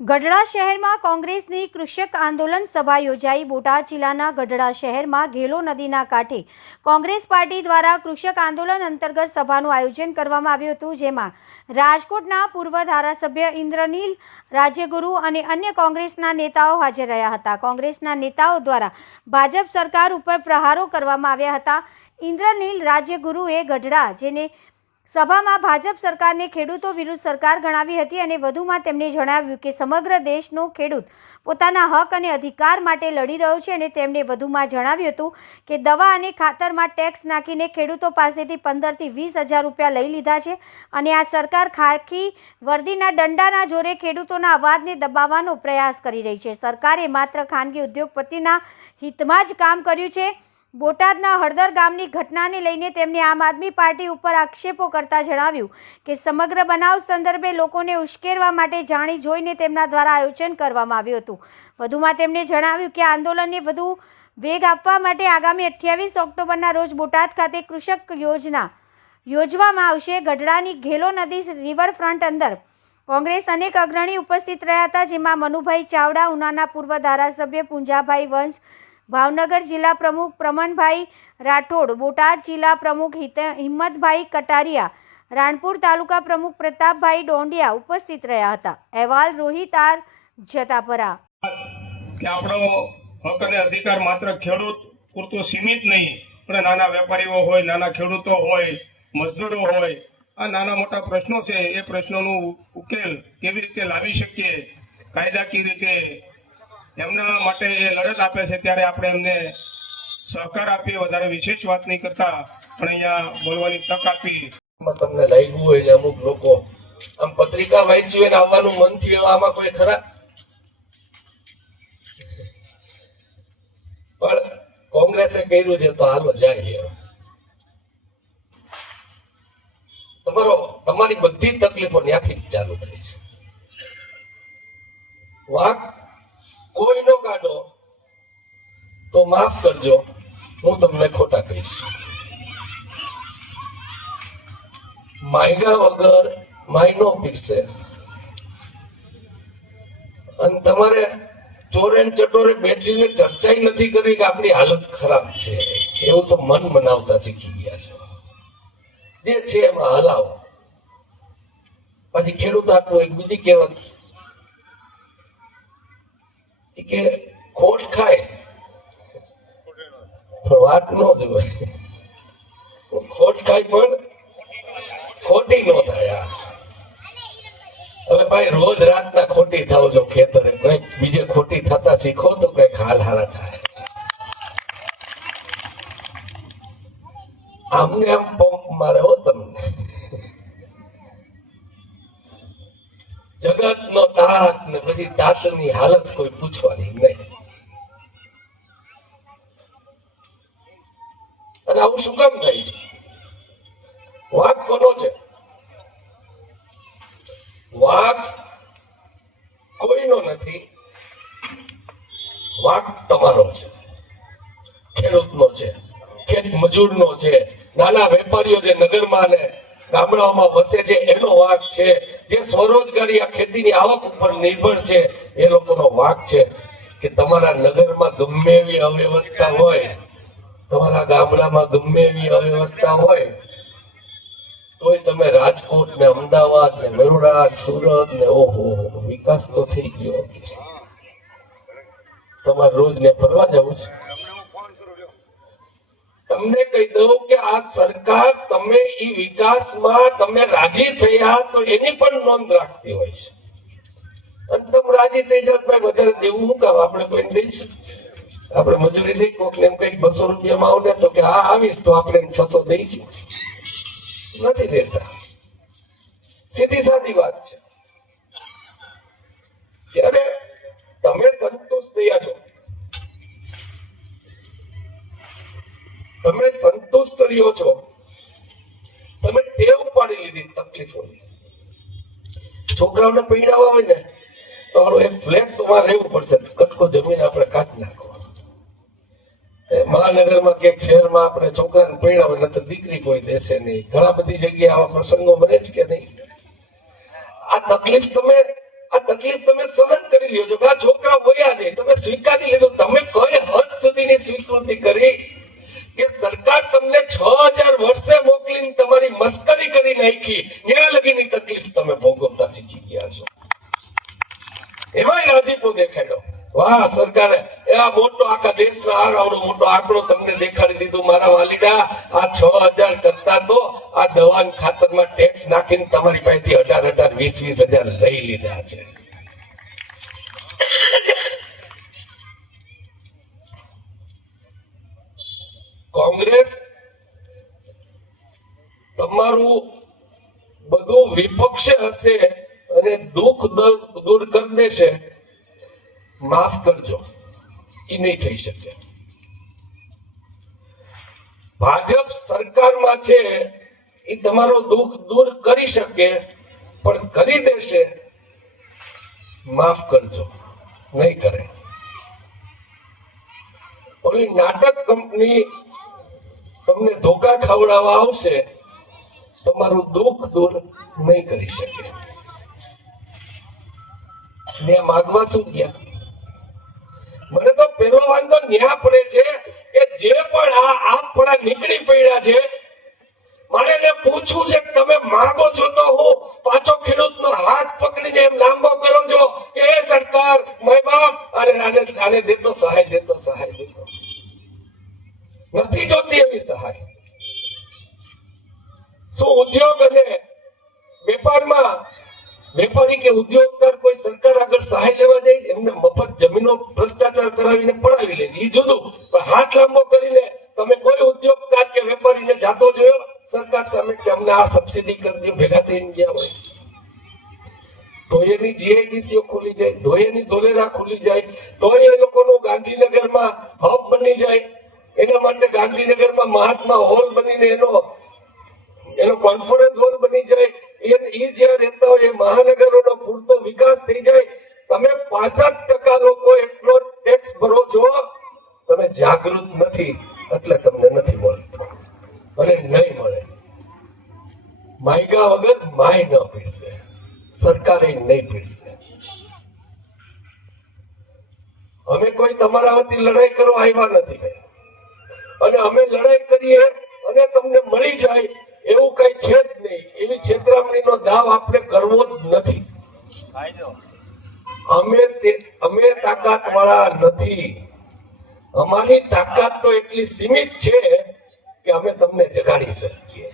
ગઢડા શહેરમાં કોંગ્રેસની કૃષક આંદોલન સભા યોજાઈ। બોટાદ જિલ્લાના ગઢડા શહેરમાં ઘેલો નદીના કાંઠે કોંગ્રેસ પાર્ટી દ્વારા કૃષક આંદોલન અંતર્ગત સભાનું આયોજન કરવામાં આવ્યું હતું, જેમાં રાજકોટના પૂર્વ ધારાસભ્ય ઇન્દ્રનીલ રાજ્યગુરુ અને અન્ય કોંગ્રેસના નેતાઓ હાજર રહ્યા હતા। કોંગ્રેસના નેતાઓ દ્વારા ભાજપ સરકાર ઉપર પ્રહારો કરવામાં આવ્યા હતા। ઇન્દ્રનીલ રાજ્યગુરુએ ગઢડા જેને સભામાં ભાજપ સરકારને ખેડૂતો વિરુદ્ધ સરકાર ગણાવી હતી અને વધુમાં તેમણે જણાવ્યું કે સમગ્ર દેશનો ખેડૂત પોતાના હક અને અધિકાર માટે લડી રહ્યો છે અને તેમણે વધુમાં જણાવ્યું હતું કે દવા અને ખાતરમાં ટેક્સ નાખીને ખેડૂતો પાસેથી 15 થી 20 હજાર રૂપિયા લઈ લીધા છે અને આ સરકાર ખાખી વર્દીના દંડાના જોરે ખેડૂતોના અવાજને દબાવવાનો પ્રયાસ કરી રહી છે। સરકારે માત્ર ખાનગી ઉદ્યોગપતિના હિતમાં જ કામ કર્યું છે। બોટાદના હળદર ગામની ઘટનાને લઈને તેમણે આમ આદમી પાર્ટી ઉપર આક્ષેપો કરતા જણાવ્યું કે સમગ્ર બનાવ સંદર્ભે લોકોને ઉશ્કેરવા માટે જાણી જોઈને તેમના દ્વારા આયોજન કરવામાં આવ્યું હતું। વધુમાં તેમણે જણાવ્યું કે આંદોલનને વધુ વેગ આપવા માટે આગામી 28 ઓક્ટોબરના રોજ બોટાદ ખાતે કૃષક યોજના યોજવામાં આવશે। ગઢડાની ઘેલો નદી રિવરફ્રન્ટ અંદર કોંગ્રેસ અનેક અગ્રણી ઉપસ્થિત રહ્યા હતા, જેમાં મનુભાઈ ચાવડા, ઉનાના પૂર્વ ધારાસભ્ય પુંજાભાઈ વંશ, ભાવનગર જિલ્લા પ્રમુખ પ્રમણભાઈ રાઠોડ, બોટાદ જિલ્લા પ્રમુખ હિંમતભાઈ કટારિયા, રાણપુર તાલુકા પ્રમુખ પ્રતાપભાઈ ડોંડિયા ઉપસ્થિત રહ્યા હતા। અહેવાલ રોહિત આર જતાપરા। કે આપણો હક અને અધિકાર માત્ર ખેડૂત પૂરતો સીમિત નહીં, પણ નાના વેપારીઓ હોય, નાના ખેડૂતો હોય, મજદૂરો હોય, આ નાના મોટા પ્રશ્નો છે, એ પ્રશ્નોનું ઉકેલ કેવી રીતે લાવી શકીએ, કાયદાકીય રીતે એમના માટે એ લડત આપે છે, ત્યારે આપણે એમને સહકાર આપીએ। વધારે વિશેષ વાત નહીં કરતા પણ અહીંયા બોલવાની તક આપી। તમને લાગ્યું હોય ને અમુક લોકો આમ પત્રિકા વાંચી હોય ને આવવાનું મન થયું, આમાં કોઈ ખરા? પણ કોંગ્રેસે કર્યું છે તો હાલો જાય। તમારી બધી તકલીફો ત્યાંથી જ ચાલુ થઈ છે। વાંક કોઈનો કાઢો તો માફ કરજો, હું તમને ખોટા કહીશ। માયગા વગર માયનો પીરસે અને તમારે ચોરે ચટોરે બેઠીને ચર્ચા નથી કરી કે આપણી હાલત ખરાબ છે, એવું તો મન મનાવતા શીખી ગયા છો। જે છે એમાં હલાવો। પછી ખેડૂત આટલું એક બીજી કહેવત કે ખોટ ખાય પણ વાત ન જોવાય, ખોટ ખાય પણ ખોટી ન થાય। હવે ભાઈ રોજ રાતના ખોટી થાવ જો ખેતરે, કઈક બીજે ખોટી થતા શીખો તો કઈક હાલ હારા થાય। આમને આમ પંપ મારે હો તમને, જગત નો તાત ને પછી તાતની હાલત કોઈ પૂછવાની નહીં। અને આવું શું કામ થાય છે? વાંક કોનો છે? વાંક કોઈનો નથી, વાંક તમારો છે, ખેડૂતનો છે, ખેત મજૂરનો છે, નાના વેપારીઓ જે નગરમાં ને ગામડાઓમાં વસે છે એનો વાંક છે, જે સ્વરોજગારી આ ખેતીની આવક ઉપર નિર્ભર છે એ લોકોનો વાંક છે। કે તમારા નગરમાં ગમે એવી અવ્યવસ્થા હોય, તમારા ગામડામાં ગમે એવી અવ્યવસ્થા હોય, તોય તમે રાજકોટ ને અમદાવાદ ને બરોડા સુરત ને ઓહો વિકાસ તો થઈ ગયો, તમારે રોજ ને ફરવા જવું છે। તમને કહી દઉં કે આ સરકાર તમે ઈ વિકાસમાં તમે રાજી થયા તો એની પણ નોંધ રાખતી હોય છે, અને તમે રાજી થઈ જાવ ભાઈ વધારે દેવું શું કામ, આપણે કોઈને દઈશું? આપણે મજૂરી દઈ કોક ને કઈક 200 રૂપિયામાં આવ ને તો કે હા આવીશ તો આપણે 600 દઈશું, નથી દેતા। સીધી સાદી વાત છે। ત્યારે તમે સંતોષ થયા છો, તમે સંતુષ્ટ રહ્યો છો, તમે ટેવ પાડી લીધી તકલીફોની। છોકરાઓને પૈણાવા હોય ને તો એક ફ્લેટ તમારે રહેવું પડશે, કટકો જમીન આપણે કાઢી નાખો। મહાનગરમાં કે શહેરમાં આપણે છોકરાને પૈણાવે નતર દીકરી કોઈ દેશે નહીં। ઘણા બધી જગ્યાએ આવા પ્રસંગો બને જ કે નહીં? આ તકલીફ તમે આ તકલીફ તમે સહન કરી લ્યો છો. આ છોકરા વયા જાય, તમે સ્વીકારી લીધું. તમે કઈ હદ સુધીની સ્વીકૃતિ કરી કે સરકાર તમને 6000 વર્ષે મોકલીને તમારી મસ્કરી કરી નાખી. ન્યા લગીની તકલીફ તમે ભોગવતા શીખી ગયા છો. એમાંય રાજીપો દેખાડ્યો. વાહ સરકારે આ મોટો આખા દેશનો આવડો મોટો આંકડો તમને દેખાડી દીધું. મારા વાલીડા, આ 6000 કરતા તો આ દવાન ખાતરમાં ટેક્સ નાખીને તમારી પાસેથી 18,000 20,000 લઈ લીધા છે. કોંગ્રેસ તમારું બધું વિપક્ષ હશે અને દુઃખ દૂર કરી દેશે. માફ કરજો, એ નહીં થઈ શકે. ભાજપ સરકારમાં છે એ તમારો દુઃખ દૂર કરી શકે, પણ કરી દેશે. માફ કરજો, નહીં કરે. ઓલી નાટક કંપની તમને ધોકા ખવડાવવા આવશે, તમારું દુઃખ દૂર નહીં કરી શકે. ને માગવા શું ગયા? મને તો પેલો વાંધો ન્યા પડે છે કે જે પણ આ આપણા નીકળી પડ્યા છે, મારે એને પૂછવું છે કે તમે માગો છો તો હું પાછો ખેડૂતનો હાથ પકડીને એમ લાંબો કરો છો કે એ સરકાર માય બાપ આને દેતો સહાય, દેતો સહાય, દેતો. નથી જોતી એવી સહાય. શું ઉદ્યોગ અને વેપારમાં વેપારી કે ઉદ્યોગકાર કોઈ સરકાર આગળ સહાય લેવા જાય? એમને મફત જમીનો ભ્રષ્ટાચાર કરાવીને પડાવી લે છે, એ જુદું. પણ હાથ લાંબો કરીને તમે કોઈ ઉદ્યોગકાર કે વેપારીને જાતો જોયો સરકાર સામે કે અમને આ સબસિડી કરી દો? ભેગા થઈને ગયા હોય તો એની જીઆઈડીસીઓ ખુલી જાય, તો એની ધોલેરા ખુલી જાય, તો એ લોકોનું ગાંધીનગરમાં હબ બની જાય. એના માટે ગાંધીનગરમાં મહાત્મા હોલ બનીને એનો કોન્ફરન્સ હોલ બની જાય. એ જ્યાં રહેતા હોય એ મહાનગરોનો પૂરતો વિકાસ થઈ જાય. તમે 65% લોકો એટલો ટેક્સ ભરો છો. તમે જાગૃત નથી એટલે તમને નથી મળતું અને નહીં મળે. માયગા વગર માય ન પીરસે, સરકારે નહીં પીરસે. અમે કોઈ તમારા વતી લડાઈ કરવા આવ્યા નથી, અને અમે લડાઈ કરીએ અને તમને મળી જાય એવું કઈ છે જ નહીં. એવી છેતરામણીનો દાવ આપણે કરવો જ નથી. અમે તાકાત વાળા નથી. અમારી તાકાત તો એટલી સીમિત છે કે અમે તમને જગાડી શકીએ.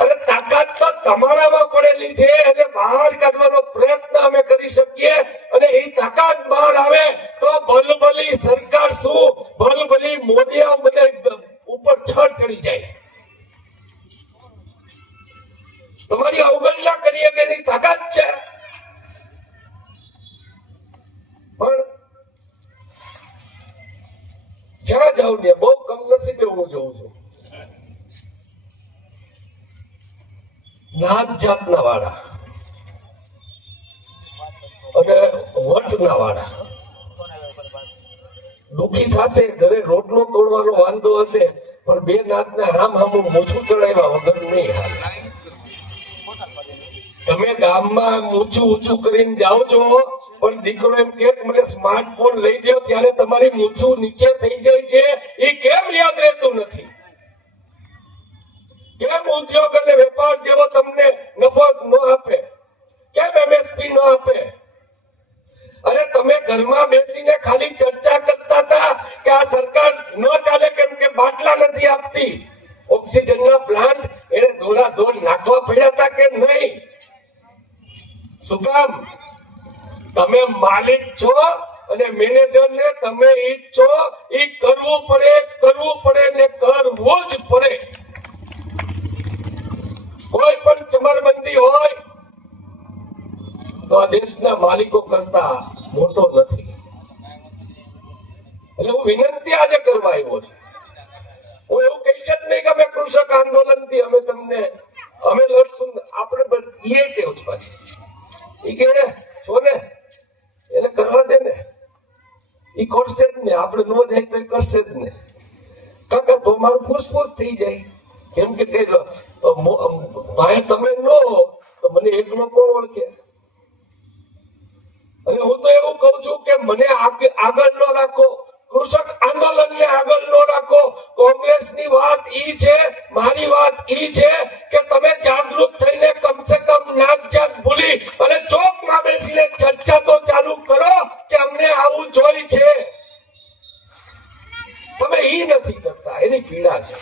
અને તાકાત તો તમારામાં પડેલી છે અને બહાર કાઢવાનો પ્રયત્ન અમે કરી શકીએ. અને એ તાકાત બહાર આવે તો ભલભલી સરકાર શું, ભલભલી મોદી બધા ઉપર છળ ચડી જાય. તમારી અવગણના કરીએ કે એની તાકાત છે, પણ જ્યાં જાઉં ને બહુ કમનસીબે હું જોઉં છું. નાત જાતના વાળા અને વટના વાળા દુઃખી થશે. ઘરે રોટલો તોડવાનો વાંધો હશે, પણ બે નાતને હામ હામું મોછું ચડાવ્યા વગર નહીં હાલ. તમે ગામમાં ઊંચું ઊંચું કરીને જાઓ છો, પણ દીકરો એમ કે મને સ્માર્ટફોન લઈ દો ત્યારે તમારી ઊંચું નીચે થઈ જાય છે. એ કેમ યાદ રહેતું નથી? કેમ ઉદ્યોગ અને વેપાર જેવો તમને નફો ન આપે? કેમ એમએસપી ન આપે? અરે તમે ઘરમાં બેસીને ખાલી ચર્ચા કરતા હતા કે આ સરકાર ન ચાલે કેમ કે બાટલા નથી આપતી. ઓક્સિજનના પ્લાન્ટ એને દોડાદોડ નાખવા પડ્યા હતા કે નહીં? શું કામ? તમે માલિક છો અને મેનેજર ને તમે ઈ છો. ઈ કરવું પડે ને કરવું જ પડે. કોઈ પણ ચમરબંધી હોય તો આ દેશના માલિકો કરતા મોટો નથી. એટલે હું વિનંતી આજે કરવા આવ્યો છું. હું એવું કહીશ જ નહીં કે અમે કૃષક આંદોલન થી અમે લડશું. આપણે એ ટેવ પાછી એ કે છો ને એને કરવા દે ને, એ કરશે જ ને. આપણે ન જાય તો કરશે જ ને. કાકા તો મારું ફૂસફૂસ થઈ જાય. કેમ કે માએ તમે ન હો તો મને એકલો કોણ ઓળખે? અને હું તો એવું કહું છું કે મને આગળ ન રાખો, કૃષક આંદોલનને આગળ ન રાખો. કોંગ્રેસની વાત ઈ છે, મારી વાત ઈ છે કે તમે જાગૃત થઈને કમસે કમ નાત જાત ભૂલી અને ચોકમાં બેસીને ચર્ચા તો ચાલુ કરો કે અમને આવું જોઈ છે. તમે ઈ નથી કરતા, એની પીડા છે.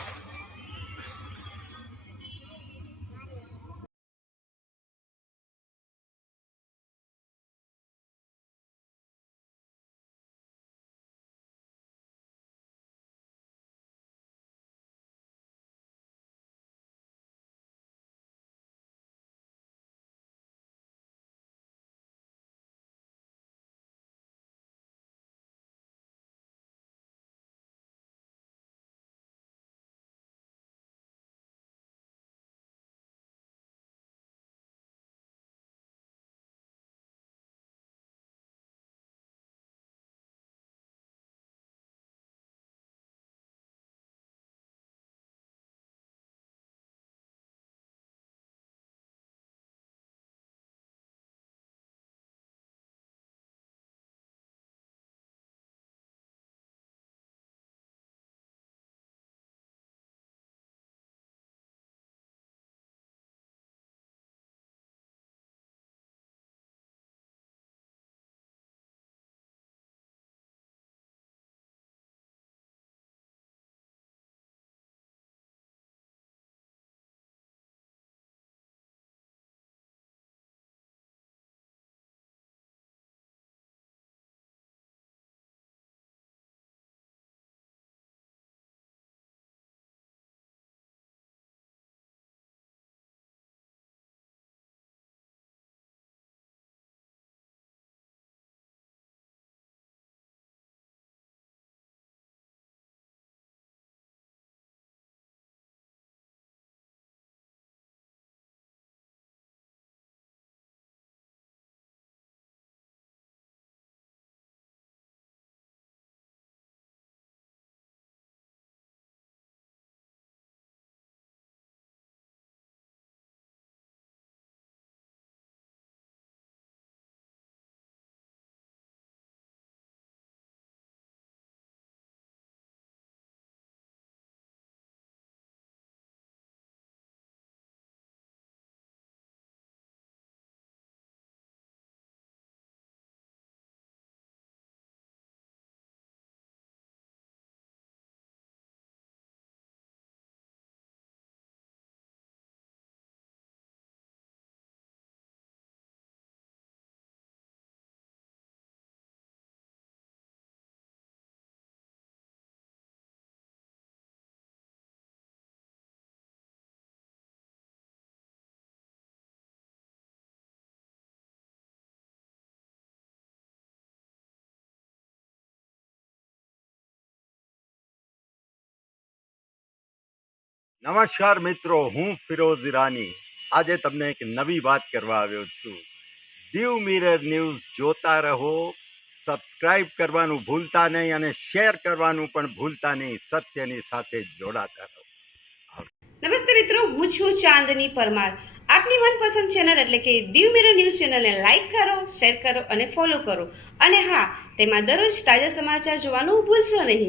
નમસ્કાર મિત્રો, હું ફિરોઝ ઈરાની આજે તમને એક નવી વાત કરવા આવ્યો છું. દીવ મિરર ન્યૂઝ જોતા રહો, સબસ્ક્રાઇબ કરવાનું ભૂલતા નહીં અને શેર કરવાનું પણ ભૂલતા નહીં. સત્યની સાથે જોડાતા રહો. નમસ્તે મિત્રો, હું છું ચાંદની પરમાર. આપની મનપસંદ ચેનલ એટલે કે દીવ મિરર ન્યૂઝ ચેનલને લાઈક કરો, શેર કરો અને ફોલો કરો. અને હા, તેમાં દરરોજ તાજા સમાચાર જોવાનું ભૂલશો નહીં.